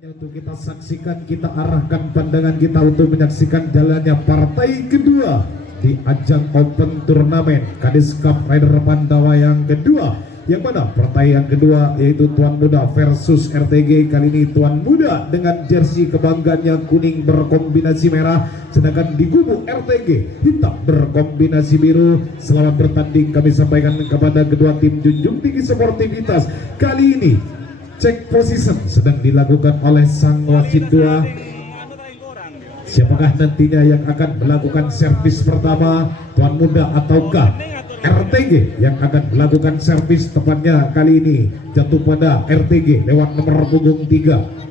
Untuk kita saksikan, kita arahkan pandangan kita untuk menyaksikan jalannya partai kedua di ajang Open Turnamen Kadis Cup Rider Pandawa yang kedua, yang mana partai yang kedua yaitu Tuan Muda versus RTG. Kali ini Tuan Muda dengan jersey kebanggaannya kuning berkombinasi merah, sedangkan di kubu RTG hitam berkombinasi biru. Selamat bertanding kami sampaikan kepada kedua tim, junjung tinggi sportivitas. Kali ini cek position sedang dilakukan oleh sang wasit dua. Siapakah nantinya yang akan melakukan servis pertama, Tuan Muda ataukah RTG yang akan melakukan servis? Tepatnya kali ini jatuh pada RTG lewat nomor punggung 3.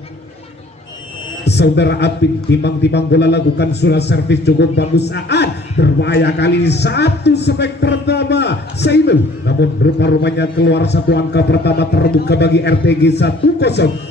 Saudara Apin, timbang-timbang bola lakukan sudah servis cukup bagus. Saat berbahaya kali ini, satu spek pertama Sainul, namun rupa-rupanya keluar satu angka pertama terbuka bagi RTG 1-0.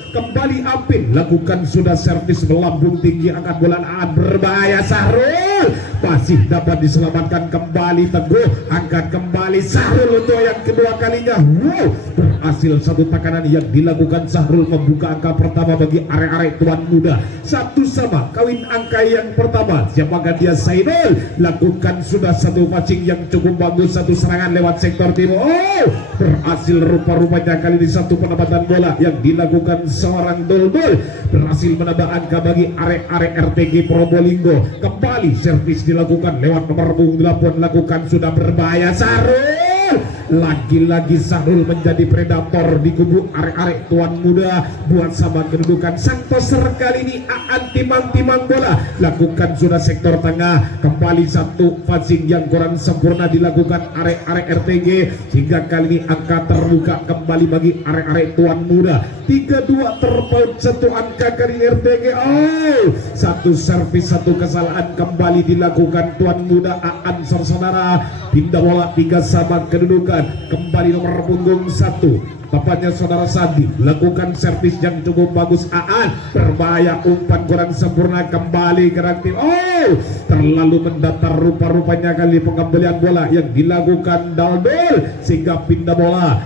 Kembali Apin lakukan sudah servis melambung tinggi, angkat bola. Berbahaya Sahrul, masih dapat diselamatkan kembali Teguh, angkat kembali Sahrul untuk yang kedua kalinya. Wow, berhasil satu tekanan yang dilakukan Sahrul membuka angka pertama bagi arek-arek Tuan Muda. 1-1 kawin angka yang pertama. Siapakah dia? Sainul lakukan sudah satu passing yang cukup bagus, satu serangan lewat sektor timur. Oh, berhasil rupa-rupanya kali ini satu penempatan bola yang dilakukan seorang Dol-Dol, berhasil menambah angka bagi arek-arek RTG Probolinggo. Kembali servis dilakukan lewat nomor punggung 8, lakukan sudah berbahaya Sahrul. Lagi-lagi Sahrul menjadi predator di kubu arek-arek Tuan Muda. Buat sama kedudukan Santoser kali ini. Aan timang-timang bola, lakukan sudah sektor tengah. Kembali satu passing yang kurang sempurna dilakukan arek-arek RTG, hingga kali ini angka terbuka kembali bagi arek-arek Tuan Muda. 3-2 terpaut satu angka kali ini RTG. Oh, satu servis satu kesalahan kembali dilakukan Tuan Muda. Aan saudara pindah bola 3-3 kedudukan. Kembali nomor punggung 1, tepatnya saudara Sadi lakukan servis yang cukup bagus. Aan berbahaya, umpan kurang sempurna kembali ke tim. Oh, terlalu mendatar rupa-rupanya kali pengembalian bola yang dilakukan Daldol, sehingga pindah bola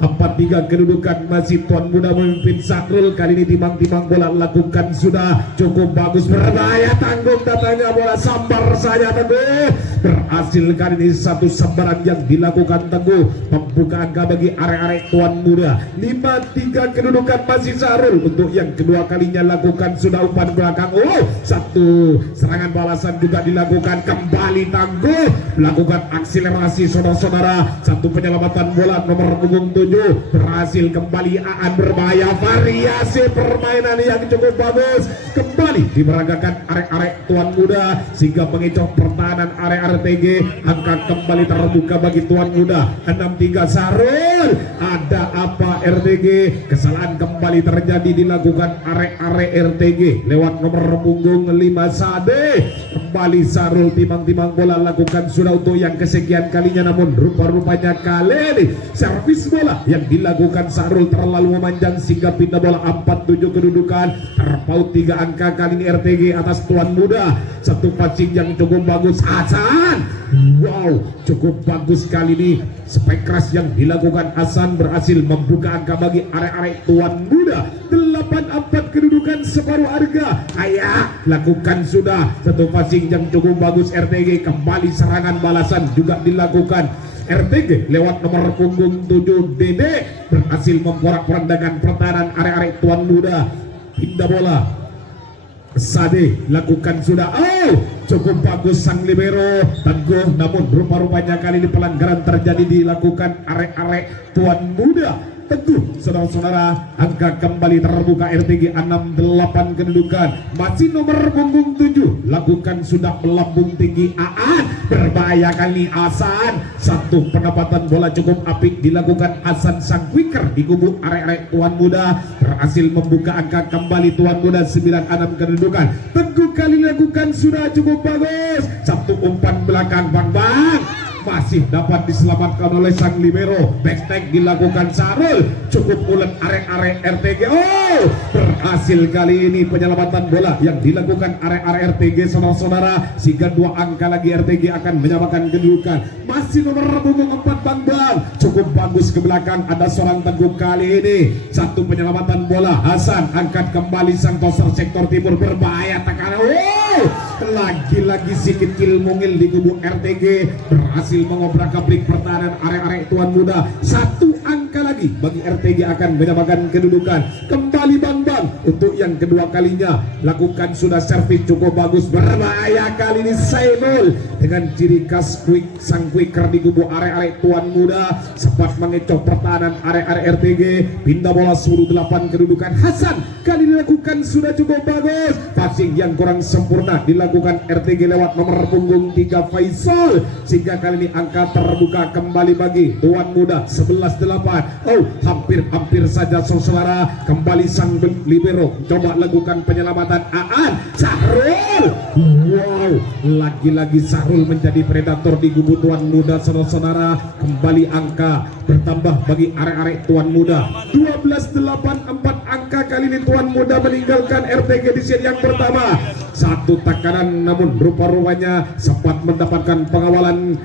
4-3 kedudukan. Masih Tuan Muda memimpin. Sahrul kali ini timbang-timbang bola lakukan sudah cukup bagus. Berbahaya, tanggung datanya bola, sambar saja Teguh. Berhasil kali ini satu sambaran yang dilakukan Teguh, membuka angka bagi arek-arek Tuan Muda. 5-3 kedudukan. Masih Sahrul untuk yang kedua kalinya lakukan sudah umpan belakang. Oh, satu serangan balasan juga dilakukan. Kembali Tangguh melakukan akselerasi saudara-saudara. Satu penyelamatan bola nomor punggung 7 berhasil kembali. Aan berbahaya, variasi permainan yang cukup bagus kembali diperagakan arek-arek Tuan Muda, sehingga mengecoh pertahanan arek RTG. Angka kembali terbuka bagi Tuan Muda. 6-3 Sahrul. Ada apa RTG? Kesalahan kembali terjadi dilakukan arek-arek RTG lewat nomor punggung 5 Sade. Kembali Sahrul timbang-timbang bola lakukan sudah untuk yang kesekian kalinya, namun rupa-rupanya kali ini servis bola yang dilakukan Sahrul terlalu memanjang, sehingga pindah bola 4-7 kedudukan. Terpaut 3 angka kali ini RTG atas Tuan Muda. Satu passing yang cukup bagus Hasan. Wow, cukup bagus kali ini. Spek keras yang dilakukan Hasan berhasil membuka angka bagi arek-arek Tuan Muda. 8-4 kedudukan separuh harga. Ayah lakukan sudah satu passing yang cukup bagus RTG. Kembali serangan balasan juga dilakukan RTG lewat nomor punggung 7 Dede, berhasil memporak-porandakan pertahanan arek-arek Tuan Muda. Pindah bola Sade lakukan sudah. Oh, cukup bagus sang libero Teguh, namun rupa-rupanya kali ini pelanggaran terjadi dilakukan arek-arek Tuan Muda. Teguh saudara-saudara, angka kembali terbuka RTG 6-8 kedudukan. Masih nomor punggung 7 lakukan sudah melambung tinggi. Aan berbahaya kali Hasan. Satu penempatan bola cukup apik dilakukan Hasan sang quicker di kubu arek-arek Tuan Muda, berhasil membuka angka kembali Tuan Muda 9-6 kedudukan. Teguh kali lakukan sudah cukup bagus. Satu umpan belakang bang masih dapat diselamatkan oleh sang libero. Backstep dilakukan Sahrul, cukup ulet arek-arek RTG. Oh, berhasil kali ini penyelamatan bola yang dilakukan arek-arek RTG saudara-saudara, sehingga 2 angka lagi RTG akan menyamakan kedudukan. Masih nomor punggung 4 Bang, cukup cukup bagus ke belakang, ada seorang teguh kali ini. Satu penyelamatan bola, Hasan angkat kembali sang toser sektor timur, berbahaya tekanan. Lagi-lagi si kecil mungil di kubu RTG berhasil mengobrak-abrik pertahanan arek-arek tuan muda. Satu angka lagi bagi RTG akan mendapatkan kedudukan. Kembali Bang untuk yang kedua kalinya lakukan sudah servis cukup bagus, berbahaya kali ini Sainul dengan ciri khas sang quicker di kubu arek-arek tuan muda sempat mengecoh pertahanan arek-arek RTG. Pindah bola 10-8 kedudukan. Hasan kali ini lakukan sudah cukup bagus. Passing yang kurang sempurna dilakukan RTG lewat nomor punggung 3 Faisal, sehingga kali ini angka terbuka kembali bagi tuan muda 11-8. Hampir saja saudara. Kembali sang libero coba lakukan penyelamatan. Aan Sahrul, wow, lagi-lagi Sahrul menjadi predator di kubu tuan muda saudara. Kembali angka bertambah bagi arek-arek tuan muda 12-8. 4 angka kali ini tuan muda meninggalkan RTG di set yang pertama. Satu tekanan namun rupa-rupanya sempat mendapatkan pengawalan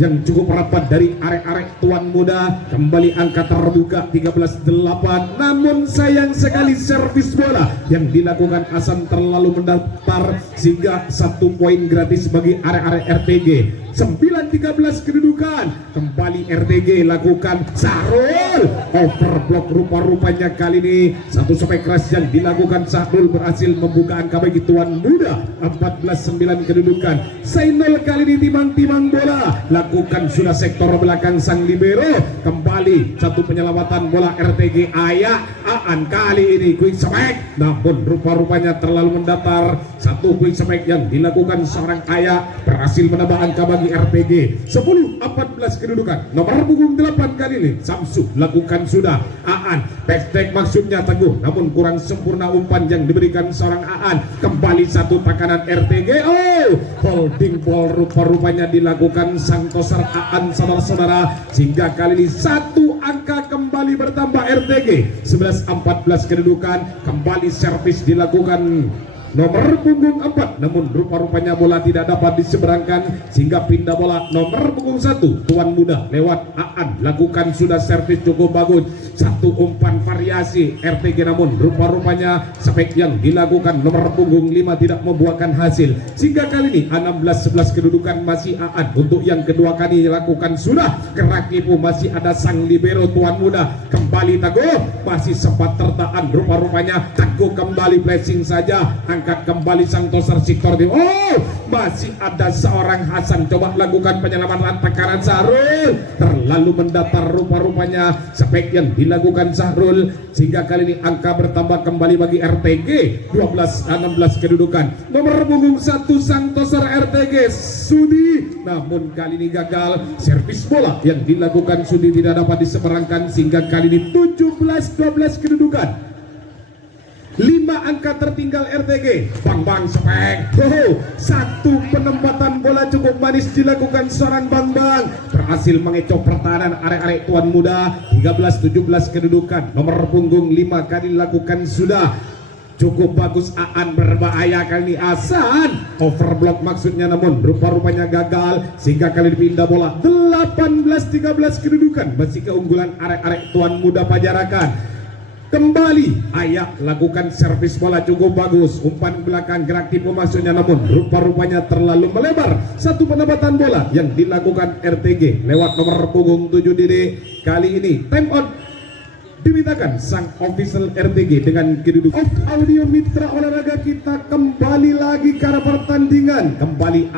yang cukup rapat dari arek-arek tuan muda. Kembali angka terbuka 13-8, namun sayang sekali servis bola yang dilakukan Hasan terlalu mendaftar sehingga 1 poin gratis bagi arek-arek RTG. 9-13 kedudukan. Kembali RTG lakukan Sahrul, overblock rupa-rupanya kali ini. Satu sampai keras yang dilakukan Sahrul berhasil membuka angka bagi tuan muda. 14-9 kedudukan. Sainul kali ini timang-timang bola, lakukan sudah sektor belakang sang libero. Kembali satu penyelamatan bola RTG. Aan kali ini quick smack, namun rupa-rupanya terlalu mendatar. Satu quick smack yang dilakukan seorang berhasil menambah angka bagi RTG. 10-14 kedudukan. Nomor punggung 8 kali ini Samsu lakukan sudah. Aan backstep maksudnya teguh, namun kurang sempurna umpan yang diberikan seorang Aan. Kembali satu tekanan RTG. Holding ball rupa-rupanya dilakukan sang toser Aan saudara-saudara, sehingga kali ini 1 angka kembali bertambah RTG. 11-14 kedudukan. Kembali servis dilakukan nomor punggung 4, namun rupa-rupanya bola tidak dapat diseberangkan sehingga pindah bola nomor punggung 1 tuan muda lewat Aan lakukan sudah servis cukup bagus. Satu umpan variasi RTG, namun rupa-rupanya spek yang dilakukan nomor punggung 5 tidak membuahkan hasil sehingga kali ini 16-11 kedudukan masih Aan. Untuk yang kedua kali lakukan sudah gerak tipu, masih ada sang libero tuan muda. Kembali Teguh masih sempat tertahan, rupa-rupanya Teguh kembali blessing saja. Angkat kembali sang toser sektor di masih ada seorang Hasan coba lakukan penyelamatan tekanan. Sahrul terlalu mendatar rupa-rupanya spek yang dilakukan Sahrul sehingga kali ini angka bertambah kembali bagi RTG. 12-16 kedudukan. Nomor punggung 1 sang toser RTG Sudi, namun kali ini gagal. Servis bola yang dilakukan Sudi tidak dapat diseberangkan sehingga kali ini 17-12 kedudukan. 5 angka tertinggal RTG. Bang spek. Satu penempatan bola cukup manis dilakukan seorang Bang. Berhasil mengecoh pertahanan arek-arek tuan muda. 13-17 kedudukan. Nomor punggung 5 kali dilakukan sudah cukup bagus. Aan berbahaya kali ini. Hasan overblock maksudnya, namun rupa-rupanya gagal sehingga kali dipindah bola. 18-13 kedudukan. Masih keunggulan arek-arek tuan muda Pajarakan. Kembali lakukan servis bola cukup bagus. Umpan belakang gerak tipu maksudnya, namun rupa-rupanya terlalu melebar. Satu penempatan bola yang dilakukan RTG lewat nomor punggung 7 Dede. Kali ini time out dimintakan sang official RTG dengan kedudukan audio mitra olahraga. Kita kembali lagi ke arah pertandingan. Kembali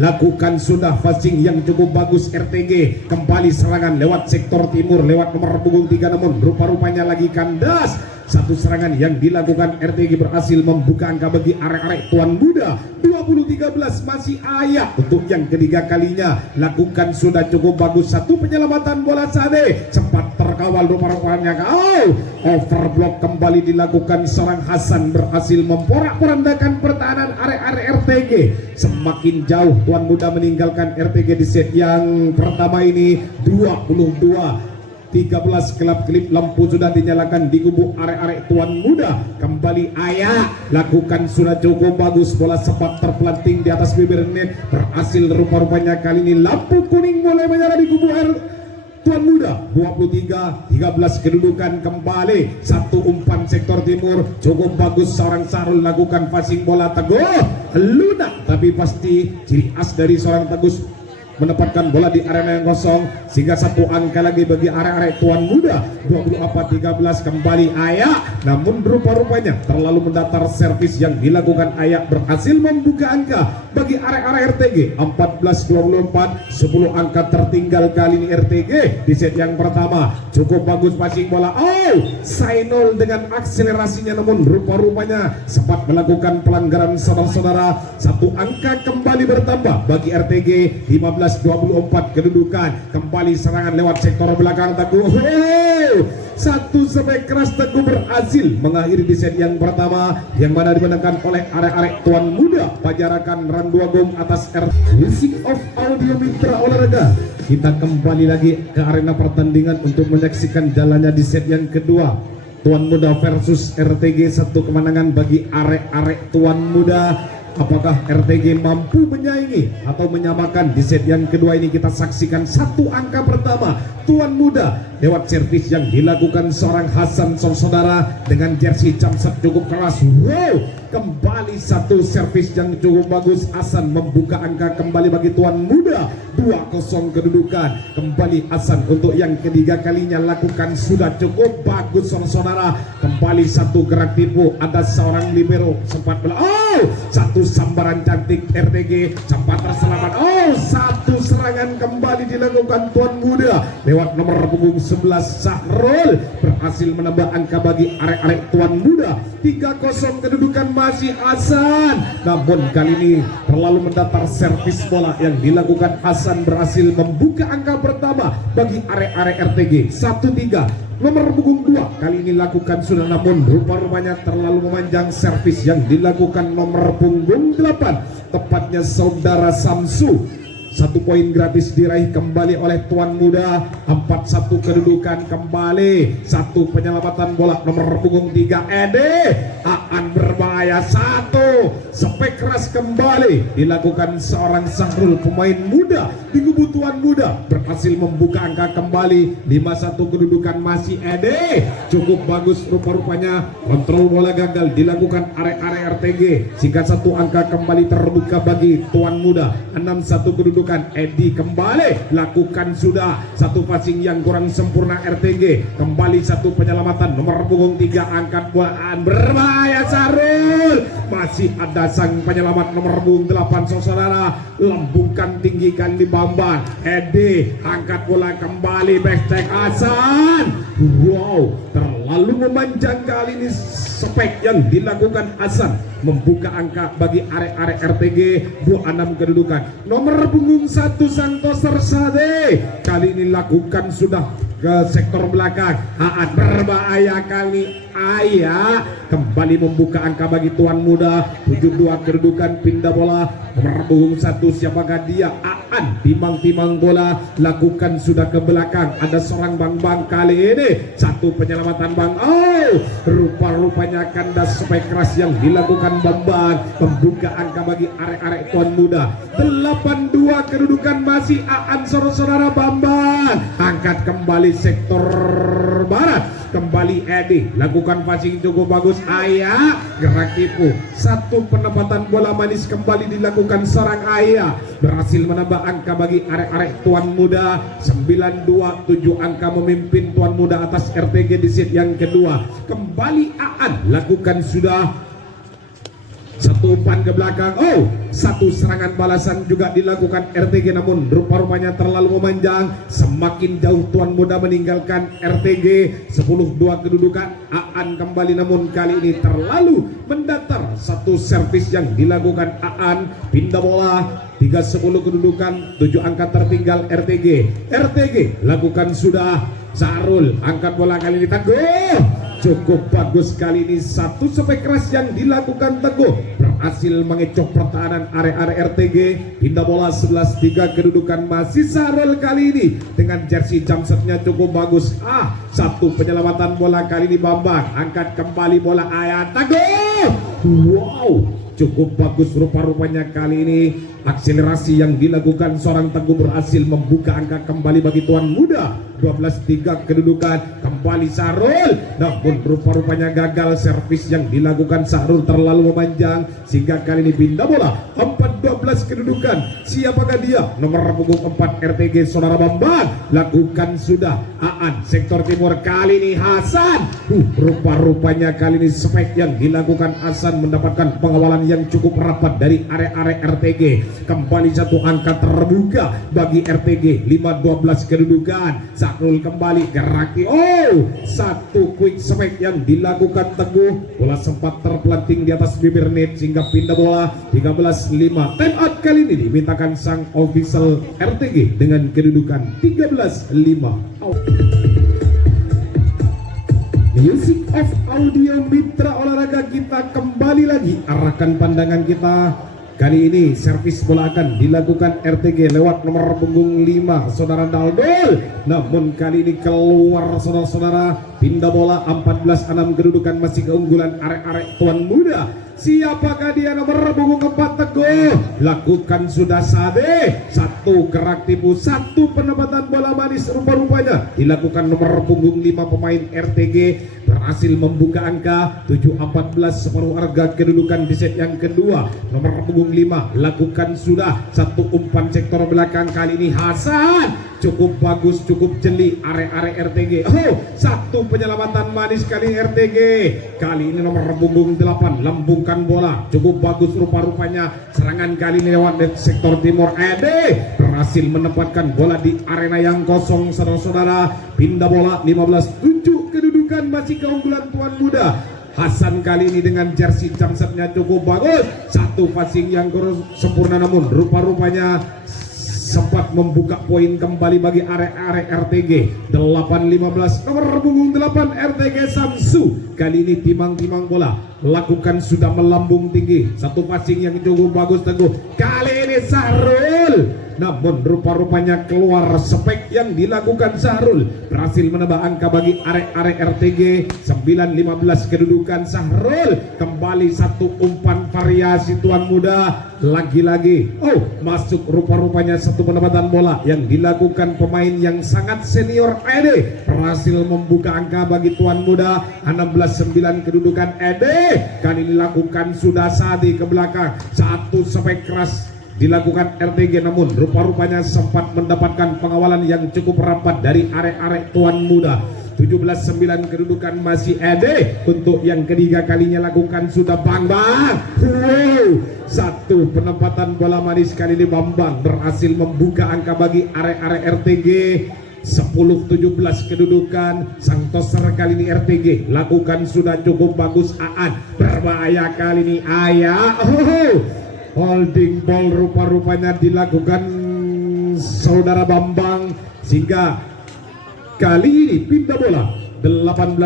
lakukan sudah passing yang cukup bagus RTG. Kembali serangan lewat sektor timur lewat nomor punggung 3, namun rupa-rupanya lagi kandas. Satu serangan yang dilakukan RTG berhasil membuka angka bagi arek-arek tuan muda. 20-13 masih untuk yang ketiga kalinya lakukan sudah cukup bagus. Satu penyelamatan bola Sade sempat terkawal rupa-rupanya. Overblock kembali dilakukan seorang Hasan berhasil memporak-porandakan pertahanan arek-arek RTG. Semakin jauh tuan muda meninggalkan RTG di set yang pertama ini. 22-13 kelap-kelip lampu sudah dinyalakan di kubu arek-arek tuan muda. Kembali lakukan sudah cukup bagus. Bola sempat terpelanting di atas bibir net. Berhasil rupa-rupanya kali ini lampu kuning mulai menyala di kubu Tuan Muda 23-13 kedudukan kembali. Satu umpan sektor timur cukup bagus, seorang Sarul lakukan passing bola Teguh lunak, tapi pasti ciri khas dari seorang Teguh menempatkan bola di arena yang kosong, sehingga satu angka lagi bagi arek-arek Tuan Muda. 24-13 kembali Ayak, namun rupa-rupanya terlalu mendatar servis yang dilakukan Ayak berhasil membuka angka bagi arek-arek RTG. 14-24, 10 angka tertinggal kali ini RTG di set yang pertama. Cukup bagus passing bola, Sainol dengan akselerasinya, namun rupa-rupanya sempat melakukan pelanggaran saudara-saudara. Satu angka kembali bertambah bagi RTG. 15-24 kedudukan kembali, serangan lewat sektor belakang Teguh. Satu sampai keras Teguh berhasil mengakhiri di set yang pertama, yang mana dimenangkan oleh arek-arek Tuan Muda Pajarakan Randuagung atas Music of Audio Mitra Olahraga. Kita kembali lagi ke arena pertandingan untuk menyaksikan jalannya di set yang kedua. Tuan Muda versus RTG, satu kemenangan bagi arek-arek Tuan Muda. Apakah RTG mampu menyaingi atau menyamakan di set yang kedua ini? Kita saksikan satu angka pertama Tuan Muda lewat servis yang dilakukan seorang Hasan saudara dengan jersey jamset cukup keras. Kembali satu servis yang cukup bagus. Hasan membuka angka kembali bagi Tuan Muda. 2-0 kedudukan. Kembali Hasan untuk yang ketiga kalinya lakukan, sudah cukup bagus saudara. Kembali satu gerak tipu, ada seorang libero sempat satu sambaran cantik RTG sempat terselamat. Satu serangan kembali dilakukan Tuan Muda lewat nomor punggung 11 Sahrul berhasil menambah angka bagi arek-arek Tuan Muda. 3-0 kedudukan masih Hasan, namun kali ini terlalu mendatar servis bola yang dilakukan Hasan berhasil membuka angka pertama bagi arek-arek RTG. 1-3 nomor punggung 2 kali ini lakukan sudah, namun rupa-rupanya terlalu memanjang servis yang dilakukan nomor punggung 8, tepatnya saudara Samsu. 1 poin gratis diraih kembali oleh Tuan Muda. 4-1 kedudukan kembali. 1 penyelamatan bola nomor punggung 3 Ede Aan berbahaya. 1 spek keras kembali dilakukan seorang Sahrul, pemain muda di kubu Tuan Muda, berhasil membuka angka kembali. 5-1 kedudukan masih Ede. Cukup bagus rupa-rupanya, kontrol bola gagal dilakukan arek-arek RTG, sehingga 1 angka kembali terbuka bagi Tuan Muda. 6-1 kedudukan Edi kembali lakukan sudah 1 passing yang kurang sempurna RTG. Kembali 1 penyelamatan nomor punggung 3 angkat bolaan berbahaya Sarul. Masih ada sang penyelamat nomor punggung 8 saudara, lambungkan tinggikan di Bambang. Edi angkat bola kembali, backstep Hasan. Terlalu memanjang kali ini spek yang dilakukan Hasan membuka angka bagi arek-arek RTG. 26 kedudukan nomor punggung 1 Santoser Sade kali ini lakukan sudah ke sektor belakang. Aan berbahaya kali Ayah kembali membuka angka bagi Tuan Muda. 72 kedudukan, pindah bola nomor punggung 1, siapakah dia? Aan timang-timang bola lakukan sudah ke belakang. Ada seorang Bang kali ini 1 penyelamatan Bang. Rupa-rupanya kandas spek keras yang dilakukan Bambang membuka angka bagi arek-arek Tuan Muda. 82 kedudukan masih Aan saudara Bambang angkat kembali sektor barat. Kembali Edi lakukan passing cukup bagus. Ayah gerak tipu. 1 penempatan bola manis kembali dilakukan seorang Ayah, berhasil menambah angka bagi arek-arek Tuan Muda. 9-2, 7 angka memimpin Tuan Muda atas RTG di set yang kedua. Kembali Aan lakukan sudah 1 umpan ke belakang. 1 serangan balasan juga dilakukan RTG, namun rupa-rupanya terlalu memanjang. Semakin jauh Tuan Muda meninggalkan RTG. 10-2 kedudukan. Aan kembali, namun kali ini terlalu mendatar. 1 servis yang dilakukan Aan, pindah bola. 3-10 kedudukan, 7 angka tertinggal RTG. RTG lakukan sudah. Sarul angkat bola kali ini Teguh. Cukup bagus kali ini 1 spek keras yang dilakukan Teguh, berhasil mengecoh pertahanan arek-arek RTG. Pindah bola 11-3 kedudukan masih Sarul kali ini dengan jersey jamsetnya cukup bagus. 1 penyelamatan bola kali ini Bambang angkat kembali bola Ayah Teguh. cukup bagus rupa-rupanya kali ini. Akselerasi yang dilakukan seorang Teguh berhasil membuka angka kembali bagi tuan muda. 12-3 kedudukan, kembali Sahrul, namun rupa-rupanya gagal. Servis yang dilakukan Sahrul terlalu memanjang sehingga kali ini pindah bola. 4-12 kedudukan, siapakah dia? Nomor punggung 4 RTG saudara Bambang, lakukan sudah. Aan sektor timur, kali ini Hasan. Rupa-rupanya kali ini spek yang dilakukan Hasan mendapatkan pengawalan yang cukup rapat dari area-area RTG. Kembali satu angka terbuka bagi RTG. 5-12 kedudukan. Sahrul kembali geraki. Satu quick smack yang dilakukan Teguh. Bola sempat terpelanting di atas bibir net sehingga pindah bola. 13-5. Time out kali ini dimintakan sang official RTG dengan kedudukan 13-5. Music of audio mitra olahraga kita kembali lagi. Arahkan pandangan kita. Kali ini servis bola akan dilakukan RTG lewat nomor punggung 5 saudara Daldol. Namun kali ini keluar saudara-saudara. Pindah bola 14-6 kedudukan, masih keunggulan arek-arek tuan muda. Siapakah dia? Nomor punggung 4 Teguh, lakukan sudah Sade. Satu gerak tipu, satu penempatan bola manis rupa-rupanya dilakukan nomor punggung 5 pemain RTG. Berhasil membuka angka 7-14 separuh harga kedudukan di set yang kedua. Nomor punggung 5 lakukan sudah satu umpan sektor belakang, kali ini Hasan cukup bagus, cukup jeli area-area RTG. Satu penyelamatan manis kali RTG. Kali ini nomor punggung 8 lambungkan bola cukup bagus rupa-rupanya. Serangan kali ini lewat sektor timur, Ede berhasil menempatkan bola di arena yang kosong saudara-saudara. Pindah bola 15-7 kedudukan, masih keunggulan tuan muda. Hasan kali ini dengan jersey jamsetnya cukup bagus. Satu passing yang kurang sempurna, namun rupa-rupanya sempat membuka poin kembali bagi area-area RTG. 8-15 nomor punggung 8 RTG Samsu. Kali ini timang-timang bola, lakukan sudah melambung tinggi. Satu passing yang cukup bagus Teguh. Kali ini Sahrul, namun rupa-rupanya keluar spek yang dilakukan Sahrul. Berhasil menambah angka bagi area-area RTG. 9-15 kedudukan. Sahrul kembali satu umpan variasi tuan muda. Lagi-lagi masuk rupa-rupanya satu penempatan bola yang dilakukan pemain yang sangat senior. Ede berhasil membuka angka bagi tuan muda. 16-9 kedudukan. Ede kali ini lakukan sudah Sadi ke belakang. Satu spek keras dilakukan RTG, namun rupa-rupanya sempat mendapatkan pengawalan yang cukup rapat dari arek-arek tuan muda. 17-9 kedudukan, masih Ede untuk yang ketiga kalinya lakukan sudah Bambang. Satu penempatan bola manis kali ini Bambang berhasil membuka angka bagi arek-arek RTG. 10-17 kedudukan. Sang toser kali ini RTG lakukan sudah cukup bagus. Aan berbahaya kali ini. Ayah holding ball rupa-rupanya dilakukan saudara Bambang sehingga kali ini pindah bola. 18-10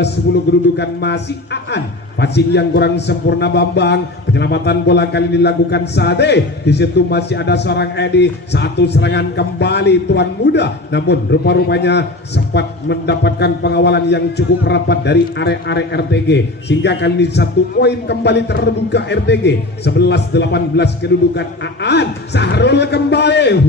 kedudukan, masih Aan. Passing yang kurang sempurna Bambang. Penyelamatan bola kali ini dilakukan Sade. Di situ masih ada seorang Edi. Satu serangan kembali tuan muda. Namun rupa-rupanya sempat mendapatkan pengawalan yang cukup rapat dari area-area RTG. Sehingga kali ini satu poin kembali terbuka RTG. 11-18 kedudukan. Aan. Sahrul kembali.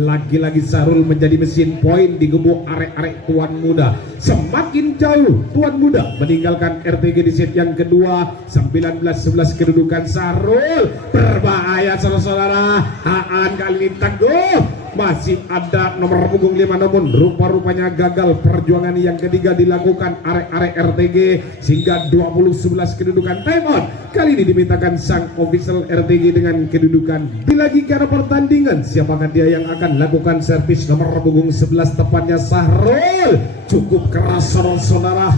Lagi-lagi Sahrul menjadi mesin poin di gembok area-area tuan muda. Semakin jauh tuan muda meninggalkan RTG di set yang kedua. 19-11 kedudukan. Sahrul berbahaya saudara-saudara. Aan kali ini Teguh. Masih ada nomor punggung 5, namun rupa-rupanya gagal. Perjuangan yang ketiga dilakukan arek-arek RTG sehingga 20-11 kedudukan. Time out kali ini dimintakan sang official RTG dengan kedudukan. Lagi ke arah pertandingan, siapakah dia yang akan lakukan servis? Nomor punggung 11 tepatnya Sahrul. Cukup keras saudara-saudara.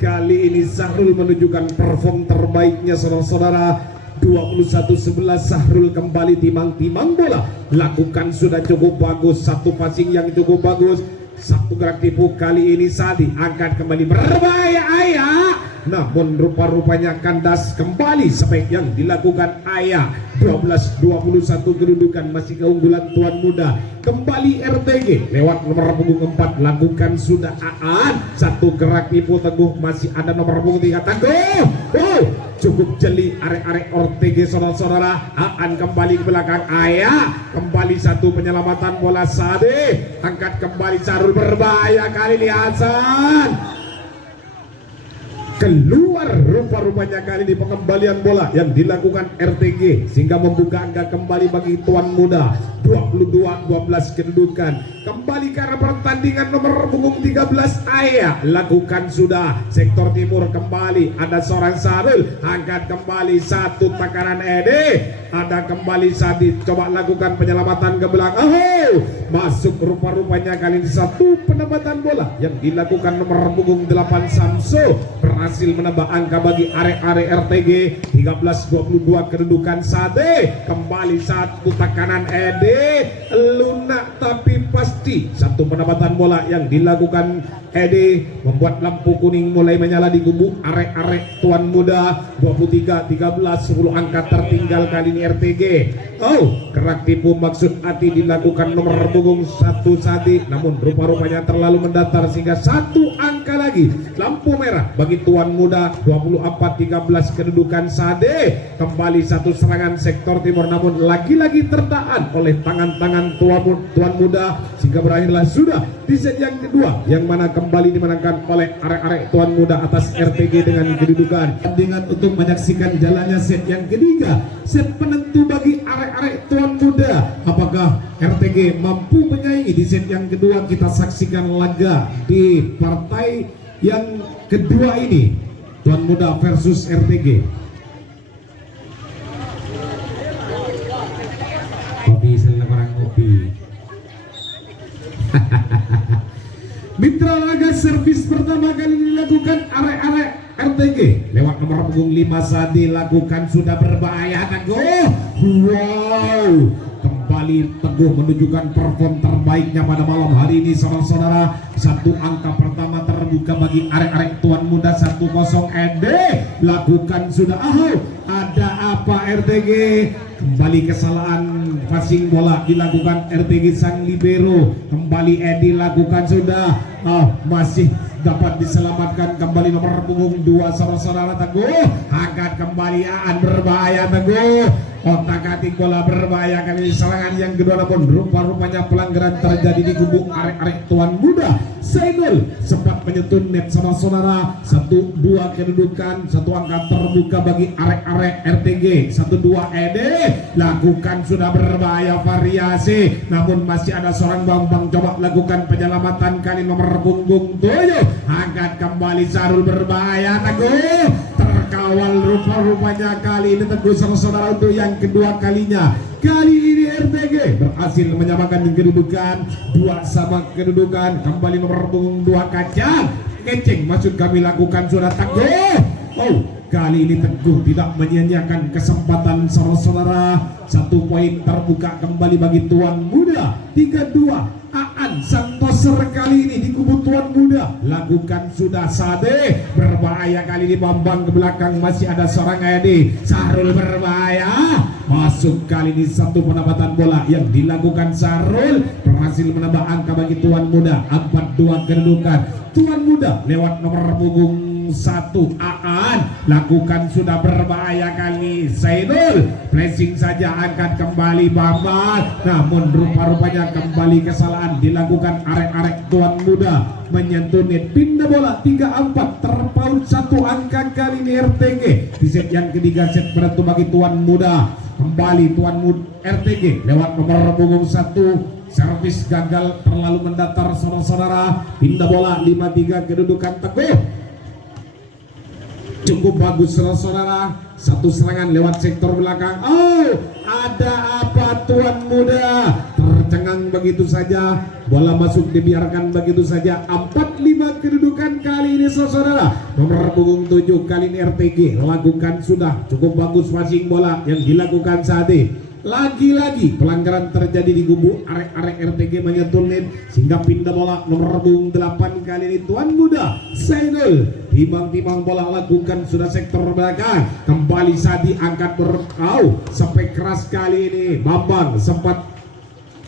Kali ini Sahrul menunjukkan perform terbaiknya saudara-saudara. 21-11 Sahrul kembali timang-timang bola. Lakukan sudah cukup bagus. Satu passing yang cukup bagus. Satu gerak tipu kali ini Sadi angkat kembali berbahaya. Ayah namun rupa-rupanya kandas kembali sebaik yang dilakukan Ayah. 12-21 kedudukan masih keunggulan tuan muda. Kembali RTG lewat nomor punggung 4 lakukan sudah Aan. Satu gerak tipu Teguh, masih ada nomor punggung 3 Teguh. Cukup jeli arek-arek RTG saudara-saudara. Aan kembali ke belakang Ayah. Kembali satu penyelamatan bola Sade. Angkat kembali Sarul, berbahaya kali ini Hasan. Keluar rupa-rupanya kali di pengembalian bola yang dilakukan RTG sehingga membuka angka kembali bagi tuan muda. 22-12 kedudukan. Kembali ke arah pertandingan nomor punggung 13 Ayah. Lakukan sudah sektor timur kembali. Ada seorang Sarul. Angkat kembali satu takaran Ede. Ada kembali Sadid. Coba lakukan penyelamatan ke belakang. Masuk rupa-rupanya kali ini satu penempatan bola yang dilakukan nomor punggung 8 Samso. Berhasil menambah angka bagi arek-arek RTG. 13-22 kedudukan Sade. Kembali satu tekanan Ede. Lunak tapi pasti. Satu penempatan bola yang dilakukan Ede membuat lampu kuning mulai menyala di kubu arek-arek tuan muda. 23-13 10 angka tertinggal kali ini RTG. Kerak tipu maksud hati dilakukan nomor punggung 1 Sadi, namun rupa-rupanya terlalu mendatar sehingga satu angka lagi lampu merah bagi tuan muda. 24-13 kedudukan Sade. Kembali satu serangan sektor timur, namun lagi-lagi tertahan oleh tangan-tangan tuan muda sehingga berakhirlah sudah di set yang kedua, yang mana kembali dimenangkan oleh arek-arek tuan muda atas RTG dengan kedudukan. Tandingan untuk menyaksikan jalannya set yang ketiga, set penentu bagi arek-arek tuan muda. Apakah RTG mampu menyaingi di set yang kedua? Kita saksikan laga di partai yang kedua ini, tuan muda versus RTG. Kopi selebaran kopi. Mitra laga servis pertama kali dilakukan arek-arek RTG lewat nomor punggung 5 Sadi. Lakukan sudah berbahaya Teguh. Kembali Teguh menunjukkan perform terbaiknya pada malam hari ini saudara-saudara. Satu angka pertama terbuka bagi arek-arek tuan muda. 1-0 Ede. Lakukan sudah. Ada apa RTG? Kembali kesalahan passing bola dilakukan RTG sang libero. Kembali Edi lakukan sudah. Masih dapat diselamatkan kembali nomor punggung 2 saudara-saudara Teguh. Angkat kembali Aan, berbahaya Teguh. Otak-atik bola berbahaya kali ini serangan yang kedua, namun rupa-rupanya pelanggaran terjadi di kubu arek-arek tuan muda. Zainul sempat menyentuh net saudara-saudara. 1-2 kedudukan, satu angka terbuka bagi arek-arek RTG. 1-2 Ede lakukan sudah berbahaya variasi, namun masih ada seorang Bambang coba lakukan penyelamatan kali nomor punggung 7. Angkat kembali Sarul, berbahaya Teguh. Terkawal rupa-rupanya kali ini Teguh saudara-saudara untuk yang kedua kalinya. Kali ini RTG berhasil menyamakan kedudukan 2-2 kedudukan. Kembali nomor punggung 2 Kacang ngeceng maksud kami lakukan sudah Teguh. Kali ini Teguh tidak menyia-nyiakan kesempatan saudara-saudara. 1 poin terbuka kembali bagi tuan muda. 3-2 Aan Santoser kali ini di kubu tuan muda. Lakukan sudah Sade, berbahaya kali ini Bambang ke belakang, masih ada seorang Edi. Sarul berbahaya. Masuk kali ini satu penempatan bola yang dilakukan Sarul, berhasil menambah angka bagi tuan muda. 4-2 kedudukan. Tuan muda lewat nomor punggung 1 Aan lakukan sudah berbahaya kali Zainul, pressing saja, angkat kembali Bambang, namun rupa-rupanya kembali kesalahan dilakukan arek-arek tuan muda, menyentuh net, pindah bola 3-4, terpaut satu angka kali ini RTG di set yang ketiga, set penentu bagi tuan muda. Kembali tuan muda RTG lewat nomor punggung 1, servis gagal terlalu mendatar saudara-saudara, pindah bola 5-3 kedudukan Teguh. Cukup bagus saudara-saudara. Satu serangan lewat sektor belakang. Ada apa tuan muda? Tercengang begitu saja. Bola masuk dibiarkan begitu saja. 4-5 kedudukan kali ini saudara. Nomor punggung 7 kali ini RTG lakukan sudah cukup bagus passing bola yang dilakukan Sade. Lagi-lagi pelanggaran terjadi di kubu arek-arek RTG menyentuh net sehingga pindah bola nomor punggung 8 kali ini tuan muda Zainul. Timang-timang bola lakukan sudah sektor belakang. Kembali Sadi angkat sampai keras kali ini. Bambang sempat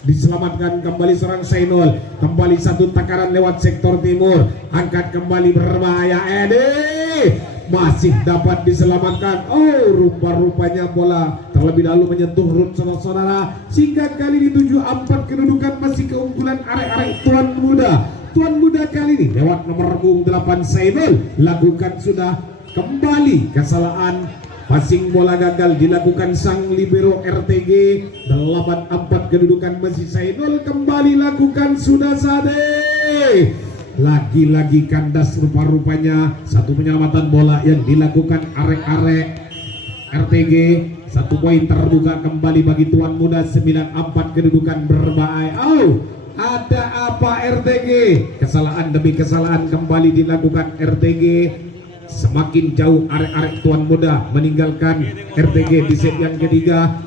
diselamatkan kembali serang Sainul. Kembali satu takaran lewat sektor timur. Angkat kembali berbahaya Edi. Masih dapat diselamatkan. Rupa-rupanya bola terlebih dahulu menyentuh run saudara-saudara. Sehingga kali ini 7-4 kedudukan masih keunggulan arek-arek Tuan Muda. Tuan Muda kali ini lewat nomor punggung 8 Sainul lakukan sudah kembali kesalahan. Passing bola gagal dilakukan sang libero RTG. 8-4 kedudukan masih Sainul. Kembali lakukan sudah Sade. Lagi-lagi kandas rupa-rupanya. Satu penyelamatan bola yang dilakukan arek-arek RTG. 1 poin terbuka kembali bagi Tuan Muda. 9-4 kedudukan berbahaya. Ada apa RTG? Kesalahan demi kesalahan kembali dilakukan RTG. Semakin jauh arek-arek Tuan Muda meninggalkan RTG di set yang ketiga.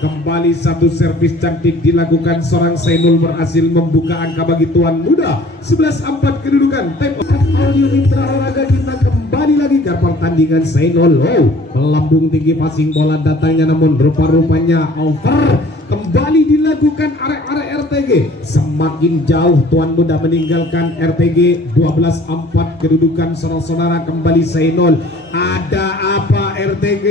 Kembali satu servis cantik dilakukan seorang Sainul berhasil membuka angka bagi Tuan Muda. 11-4 kedudukan. Time of audio mitra olahraga kita kembali lagi ke pertandingan Sainul. Melambung tinggi passing bola datangnya namun rupa-rupanya over. Kembali dilakukan arek-arek RTG. Semakin jauh Tuan Muda meninggalkan RTG. 12-4 kedudukan saudara-saudara kembali Sainul. Ada apa RTG?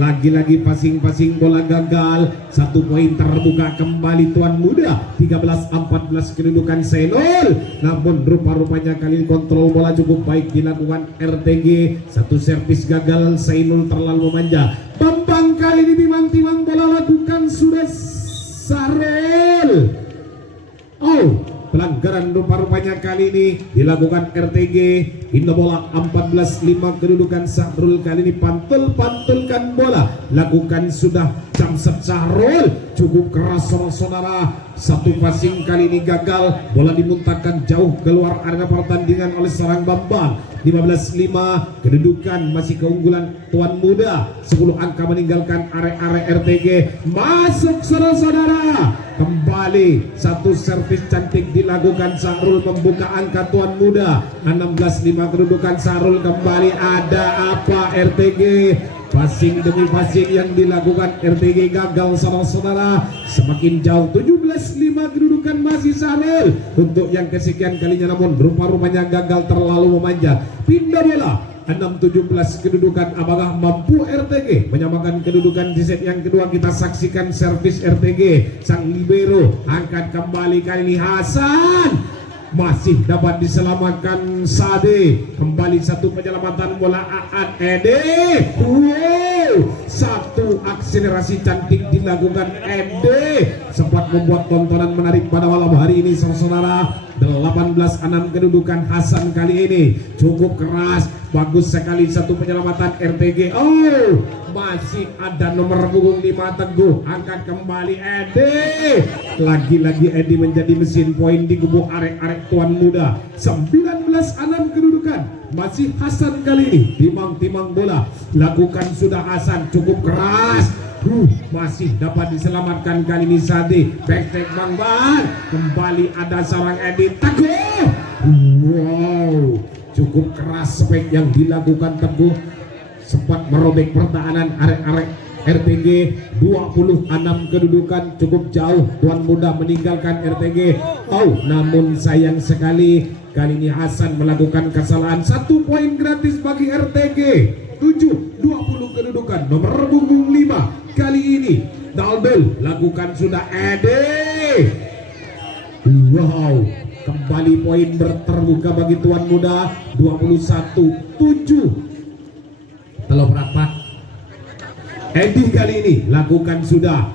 Lagi-lagi passing bola gagal. 1 poin terbuka kembali Tuan Muda. 13-14 kedudukan Sainul. Namun rupa-rupanya kali ini kontrol bola cukup baik dilakukan RTG. 1 servis gagal Sainul terlalu memanja. Bambang kali ini timang-timang bola lakukan sudah Sarel. Pelanggaran rupa-rupanya kali ini dilakukan RTG. Pindah bola 14-5 kedudukan Sahrul kali ini pantul-pantulkan bola. Lakukan sudah Jamset Sahrul. Cukup keras saudara-saudara. 1 passing kali ini gagal. Bola dimuntahkan jauh keluar area pertandingan oleh seorang Bambang. 15-5 kedudukan masih keunggulan Tuan Muda. 10 angka meninggalkan arek-arek RTG. Masuk saudara-saudara. Kembali 1 servis cantik dilakukan Sahrul membuka angka Tuan Muda. 16-5 kedudukan Sahrul kembali. Ada apa RTG? Passing demi passing yang dilakukan RTG gagal saudara-saudara. Semakin jauh 17-5 kedudukan masih Sahrul untuk yang kesekian kalinya namun rupa-rupanya gagal terlalu memanjat. Pindah bola 6-17 kedudukan. Apakah mampu RTG menyamakan kedudukan di set yang kedua? Kita saksikan servis RTG. Sang libero angkat kembali kali ini Hasan. Masih dapat diselamatkan Sade. Kembali 1 penyelamatan bola Aan Ede. 1 akselerasi cantik dilakukan Ede. Sempat membuat tontonan menarik pada malam hari ini saudara. 18-6 kedudukan Hasan kali ini. Cukup keras. Bagus sekali 1 penyelamatan RTG. Masih ada nomor punggung 5 Teguh. Angkat kembali Edi. Lagi-lagi Edi menjadi mesin poin di kubu arek-arek Tuan Muda. 19-6 kedudukan. Masih Hasan kali ini. Timang-timang bola. Lakukan sudah Hasan. Cukup keras. Masih dapat diselamatkan kali ini Sadi. Back-back Bang Ban. Kembali ada seorang Edi Teguh. Cukup keras spek yang dilakukan Teguh. Sempat merobek pertahanan arek-arek RTG. 26 kedudukan cukup jauh Tuan Muda meninggalkan RTG. Namun sayang sekali kali ini Hasan melakukan kesalahan. 1 poin gratis bagi RTG. 7-20 kedudukan nomor punggung 5 kali ini. Daldel lakukan sudah Ede. Kembali poin terbuka bagi Tuan Muda. 21-7. Kalau berapa? Edi kali ini lakukan sudah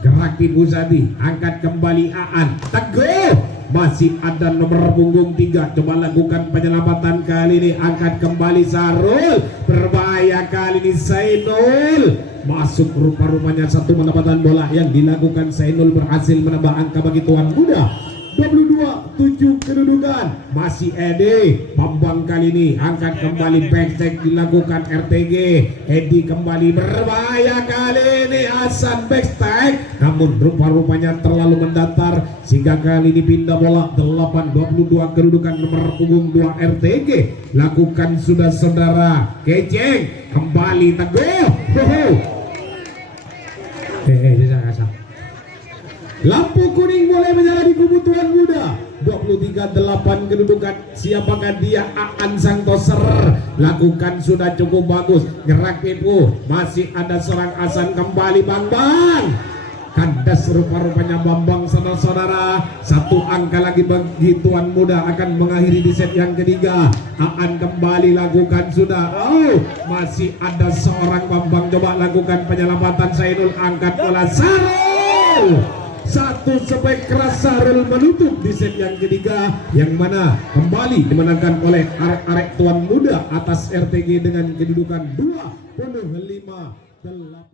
gerak tipu Sadi. Angkat kembali Aan Teguh. Masih ada nomor punggung 3. Coba lakukan penyelamatan kali ini. Angkat kembali Sarul. Berbahaya kali ini Sainul. Masuk rupa-rupanya 1 penempatan bola yang dilakukan Sainul berhasil menambah angka bagi Tuan Muda. 22-7 kedudukan. Masih Edi Bambang kali ini angkat kembali backstep dilakukan RTG. Edi kembali berbahaya kali ini Hasan backstep, namun rupa-rupanya terlalu mendatar sehingga kali ini pindah bola. 8-22 kedudukan nomor punggung 2 RTG. Lakukan sudah saudara Keceng kembali teguh. Lampu kuning mulai menyala di kubu tuan muda. 23-8 kedudukan. Siapakah dia? Aan Santoser. Lakukan sudah cukup bagus. Gerak Pipu. Masih ada seorang Hasan kembali Bambang. Kandas rupa-rupanya Bambang saudara-saudara. Satu angka lagi bagi tuan muda akan mengakhiri di set yang ketiga. Aan kembali lakukan sudah. Oh, masih ada seorang Bambang coba lakukan penyelamatan. Sainul angkat bola. Sarul. Satu sampai keras Sarul menutup di set yang ketiga, yang mana kembali dimenangkan oleh arek-arek tuan muda atas RTG dengan kedudukan 25-8.